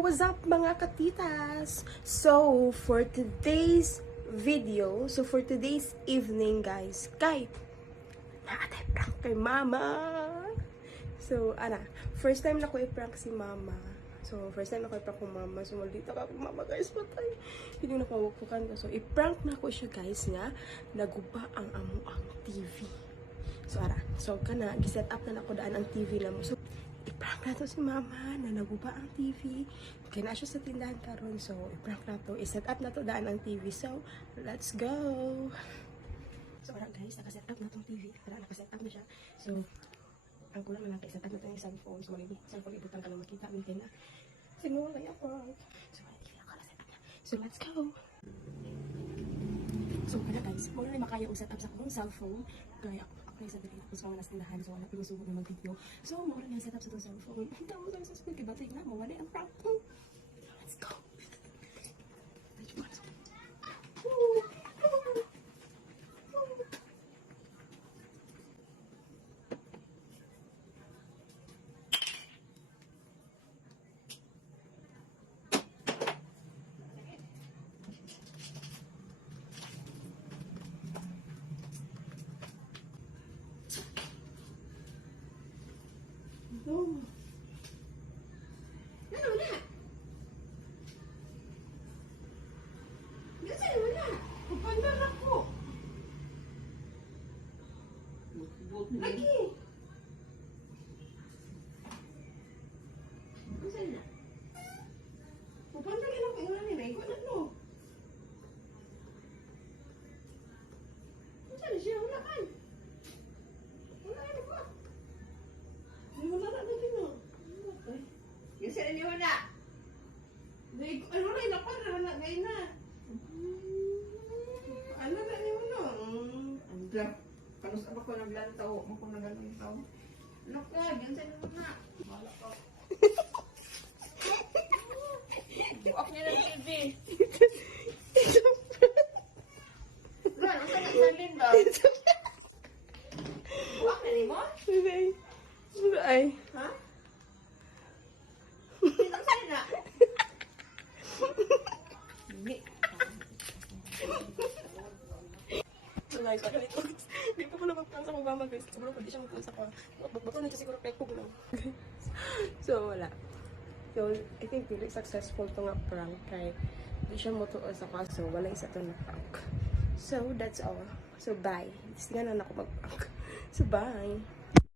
what's up mga katitas? So, for today's video, for today's evening guys, naatay prank kay mama. So, first time na ko i-prank si mama. So, first time na ko i-prank ko mama. So, maldita ka kung mama guys, patay. Hindi na kawakukan ko. So, i-prank na ko siya guys nga, naguba ang amuang TV. So, giset up na ako daan ang TV na mo. So, i-prank na to si mama na naguba ang TV. Kaya na siya sa tindahan karon. So, i-prank na to. I-set up na to daan ang TV. So, let's go! So, guys, nakaset up na tong TV. Nakaset up na siya. So, ang kulang na lang kay set up na to yung cellphone. So, cellphone ibutan ka lang makita. Kaya na, siguro kaya prank. So, nakaset up na. So, let's go! So, guys, muna na makaya set up sa akong cellphone. Kaya ako sa dali ako sa mga nasindahan. So, wala pinusubok na mag-video. So, muna na set up sa itong cellphone. Ang tawag sa cellphone. Kibatay na, mawala ang prank. Let's go! Oh. Ano na? Kasi wala. Kapandar ako. Lagi. Kasi na. Kapandar yun ako yung nila. Ikaw na no. Kasi na siya. Wala kan. Wala kan ako. Wala na din no. Yung sila ni Huna. Ano na yun ako na ngayon na. Ano na yun no? Ang grab. Kanus ako ko naglantaw. Ako naglantaw. Ano ka? Yung sila ni Huna. Wala ka. Off niya ng TV. Lan, ang sakit sa linda. Huwag na ni mo? Ay. Ha? Tinang sa'yo na. Hindi. Guys, hindi pa pala magpang sa mama guys. Siguro pwede siya magpang sa ko. Bato na siya siguro pekog lang. So, wala. So, I think really successful to nga prank kay hindi siya motuos ako. So, wala isa to na prank. So, that's all. So, bye. Tingnan na ako mag-prank. So, bye.